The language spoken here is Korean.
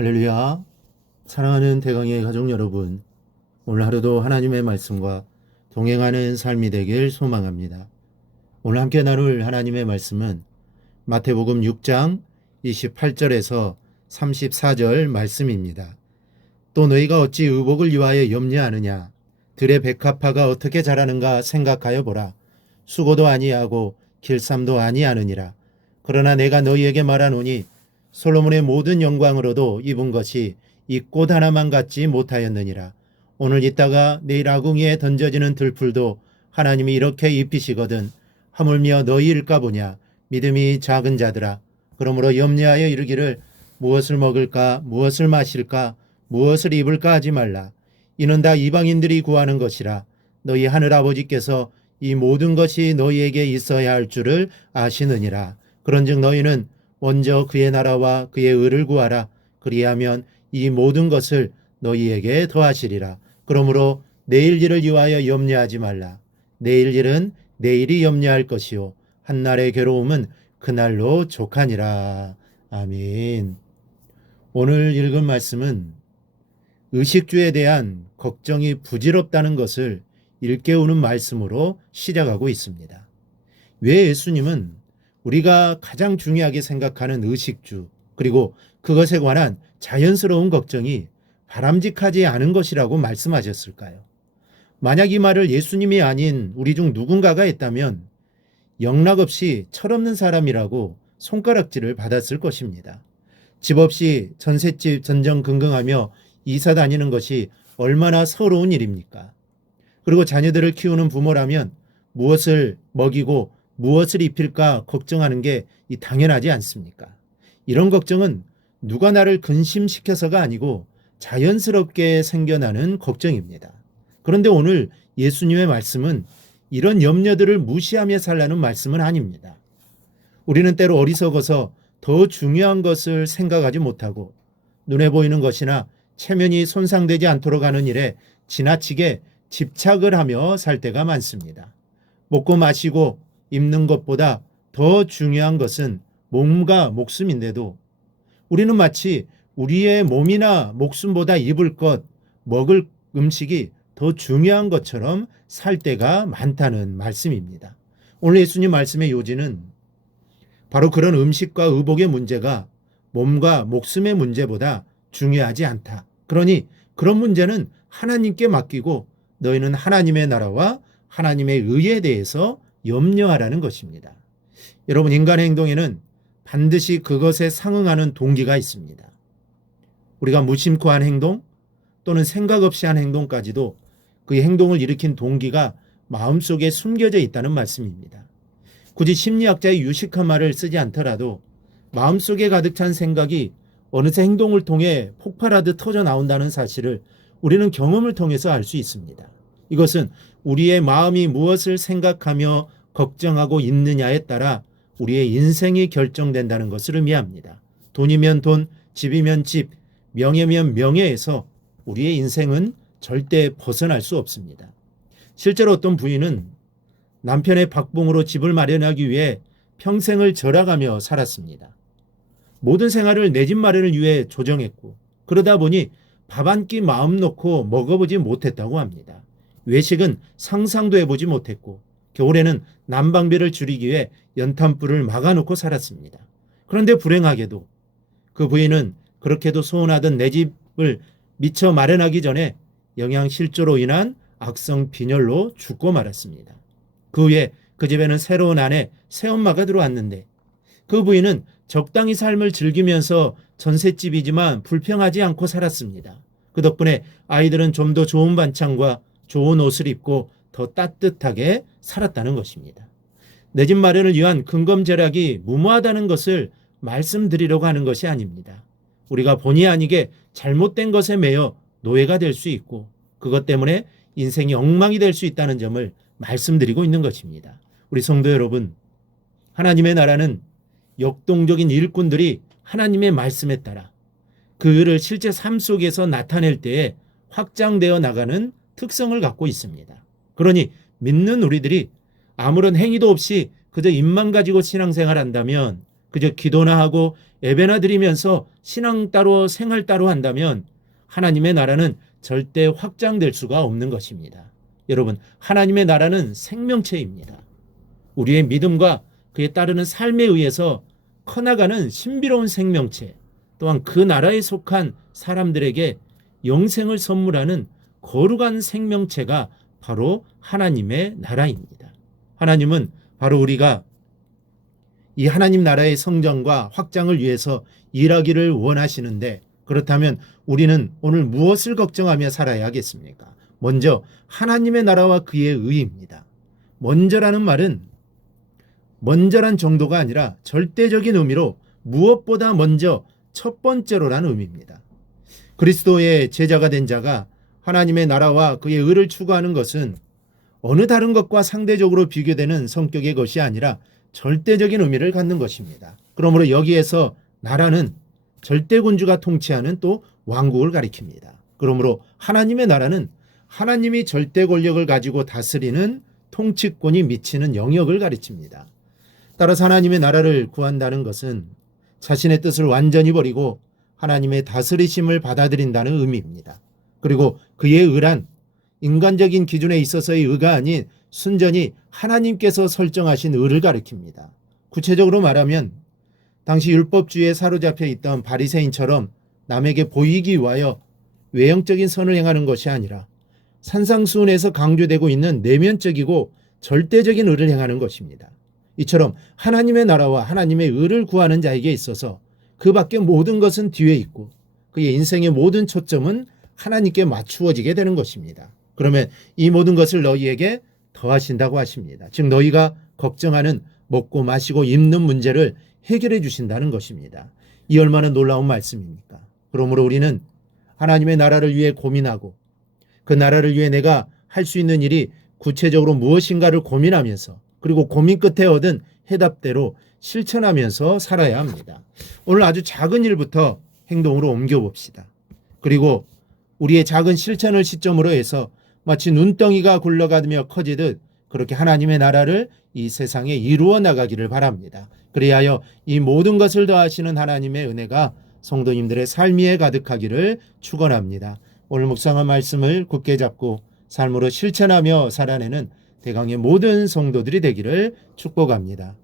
할렐루야. 사랑하는 대강의 가족 여러분, 오늘 하루도 하나님의 말씀과 동행하는 삶이 되길 소망합니다. 오늘 함께 나눌 하나님의 말씀은 마태복음 6장 28절에서 34절 말씀입니다. 또 너희가 어찌 의복을 위하여 염려하느냐? 들의 백합화가 어떻게 자라는가 생각하여 보라. 수고도 아니하고 길쌈도 아니하느니라. 그러나 내가 너희에게 말하노니 솔로몬의 모든 영광으로도 입은 것이 이 꽃 하나만 갖지 못하였느니라. 오늘 있다가 내일 아궁이에 던져지는 들풀도 하나님이 이렇게 입히시거든 하물며 너희일까 보냐. 믿음이 작은 자들아. 그러므로 염려하여 이르기를 무엇을 먹을까 무엇을 마실까 무엇을 입을까 하지 말라. 이는 다 이방인들이 구하는 것이라. 너희 하늘아버지께서 이 모든 것이 너희에게 있어야 할 줄을 아시느니라. 그런즉 너희는 먼저 그의 나라와 그의 의를 구하라. 그리하면 이 모든 것을 너희에게 더하시리라. 그러므로 내일 일을 위하여 염려하지 말라. 내일 일은 내일이 염려할 것이요 한날의 괴로움은 그날로 족하니라. 아멘. 오늘 읽은 말씀은 의식주에 대한 걱정이 부질없다는 것을 일깨우는 말씀으로 시작하고 있습니다. 왜 예수님은 우리가 가장 중요하게 생각하는 의식주 그리고 그것에 관한 자연스러운 걱정이 바람직하지 않은 것이라고 말씀하셨을까요? 만약 이 말을 예수님이 아닌 우리 중 누군가가 했다면 영락없이 철없는 사람이라고 손가락질을 받았을 것입니다. 집 없이 전셋집 전전긍긍하며 이사 다니는 것이 얼마나 서러운 일입니까? 그리고 자녀들을 키우는 부모라면 무엇을 먹이고 무엇을 입힐까 걱정하는 게 당연하지 않습니까? 이런 걱정은 누가 나를 근심시켜서가 아니고 자연스럽게 생겨나는 걱정입니다. 그런데 오늘 예수님의 말씀은 이런 염려들을 무시하며 살라는 말씀은 아닙니다. 우리는 때로 어리석어서 더 중요한 것을 생각하지 못하고 눈에 보이는 것이나 체면이 손상되지 않도록 하는 일에 지나치게 집착을 하며 살 때가 많습니다. 먹고 마시고 입는 것보다 더 중요한 것은 몸과 목숨인데도 우리는 마치 우리의 몸이나 목숨보다 입을 것, 먹을 음식이 더 중요한 것처럼 살 때가 많다는 말씀입니다. 오늘 예수님 말씀의 요지는 바로 그런 음식과 의복의 문제가 몸과 목숨의 문제보다 중요하지 않다. 그러니 그런 문제는 하나님께 맡기고 너희는 하나님의 나라와 하나님의 의에 대해서 염려하라는 것입니다. 여러분, 인간의 행동에는 반드시 그것에 상응하는 동기가 있습니다. 우리가 무심코 한 행동 또는 생각 없이 한 행동까지도 그 행동을 일으킨 동기가 마음속에 숨겨져 있다는 말씀입니다. 굳이 심리학자의 유식한 말을 쓰지 않더라도 마음속에 가득 찬 생각이 어느새 행동을 통해 폭발하듯 터져 나온다는 사실을 우리는 경험을 통해서 알 수 있습니다. 이것은 우리의 마음이 무엇을 생각하며 걱정하고 있느냐에 따라 우리의 인생이 결정된다는 것을 의미합니다. 돈이면 돈, 집이면 집, 명예면 명예에서 우리의 인생은 절대 벗어날 수 없습니다. 실제로 어떤 부인은 남편의 박봉으로 집을 마련하기 위해 평생을 절약하며 살았습니다. 모든 생활을 내 집 마련을 위해 조정했고 그러다 보니 밥 한 끼 마음 놓고 먹어보지 못했다고 합니다. 외식은 상상도 해보지 못했고 겨울에는 난방비를 줄이기 위해 연탄불을 막아놓고 살았습니다. 그런데 불행하게도 그 부인은 그렇게도 소원하던 내 집을 미처 마련하기 전에 영양실조로 인한 악성 빈혈로 죽고 말았습니다. 그 후에 그 집에는 새로운 아내 새엄마가 들어왔는데 그 부인은 적당히 삶을 즐기면서 전셋집이지만 불평하지 않고 살았습니다. 그 덕분에 아이들은 좀 더 좋은 반찬과 좋은 옷을 입고 더 따뜻하게 살았다는 것입니다. 내 집 마련을 위한 근검절약이 무모하다는 것을 말씀드리려고 하는 것이 아닙니다. 우리가 본의 아니게 잘못된 것에 매여 노예가 될 수 있고 그것 때문에 인생이 엉망이 될 수 있다는 점을 말씀드리고 있는 것입니다. 우리 성도 여러분, 하나님의 나라는 역동적인 일꾼들이 하나님의 말씀에 따라 그 일을 실제 삶 속에서 나타낼 때에 확장되어 나가는 특성을 갖고 있습니다. 그러니 믿는 우리들이 아무런 행위도 없이 그저 입만 가지고 신앙생활 한다면 그저 기도나 하고 예배나 드리면서 신앙 따로 생활 따로 한다면 하나님의 나라는 절대 확장될 수가 없는 것입니다. 여러분, 하나님의 나라는 생명체입니다. 우리의 믿음과 그에 따르는 삶에 의해서 커나가는 신비로운 생명체, 또한 그 나라에 속한 사람들에게 영생을 선물하는 거룩한 생명체가 바로 하나님의 나라입니다. 하나님은 바로 우리가 이 하나님 나라의 성장과 확장을 위해서 일하기를 원하시는데, 그렇다면 우리는 오늘 무엇을 걱정하며 살아야 하겠습니까? 먼저 하나님의 나라와 그의 의입니다. 먼저라는 말은 먼저란 정도가 아니라 절대적인 의미로 무엇보다 먼저 첫 번째로라는 의미입니다. 그리스도의 제자가 된 자가 하나님의 나라와 그의 의를 추구하는 것은 어느 다른 것과 상대적으로 비교되는 성격의 것이 아니라 절대적인 의미를 갖는 것입니다. 그러므로 여기에서 나라는 절대군주가 통치하는 또 왕국을 가리킵니다. 그러므로 하나님의 나라는 하나님이 절대 권력을 가지고 다스리는 통치권이 미치는 영역을 가리킵니다. 따라서 하나님의 나라를 구한다는 것은 자신의 뜻을 완전히 버리고 하나님의 다스리심을 받아들인다는 의미입니다. 그리고 그의 의란 인간적인 기준에 있어서의 의가 아닌 순전히 하나님께서 설정하신 의를 가리킵니다. 구체적으로 말하면 당시 율법주의에 사로잡혀 있던 바리새인처럼 남에게 보이기 위하여 외형적인 선을 행하는 것이 아니라 산상수훈에서 강조되고 있는 내면적이고 절대적인 의를 행하는 것입니다. 이처럼 하나님의 나라와 하나님의 의를 구하는 자에게 있어서 그 밖에 모든 것은 뒤에 있고 그의 인생의 모든 초점은 하나님께 맞추어지게 되는 것입니다. 그러면 이 모든 것을 너희에게 더하신다고 하십니다. 즉 너희가 걱정하는 먹고 마시고 입는 문제를 해결해 주신다는 것입니다. 이 얼마나 놀라운 말씀입니까? 그러므로 우리는 하나님의 나라를 위해 고민하고 그 나라를 위해 내가 할 수 있는 일이 구체적으로 무엇인가를 고민하면서 그리고 고민 끝에 얻은 해답대로 실천하면서 살아야 합니다. 오늘 아주 작은 일부터 행동으로 옮겨봅시다. 그리고 우리의 작은 실천을 시점으로 해서 마치 눈덩이가 굴러가며 커지듯 그렇게 하나님의 나라를 이 세상에 이루어 나가기를 바랍니다. 그리하여 이 모든 것을 더하시는 하나님의 은혜가 성도님들의 삶 위에 가득하기를 축원합니다. 오늘 묵상한 말씀을 굳게 잡고 삶으로 실천하며 살아내는 대강의 모든 성도들이 되기를 축복합니다.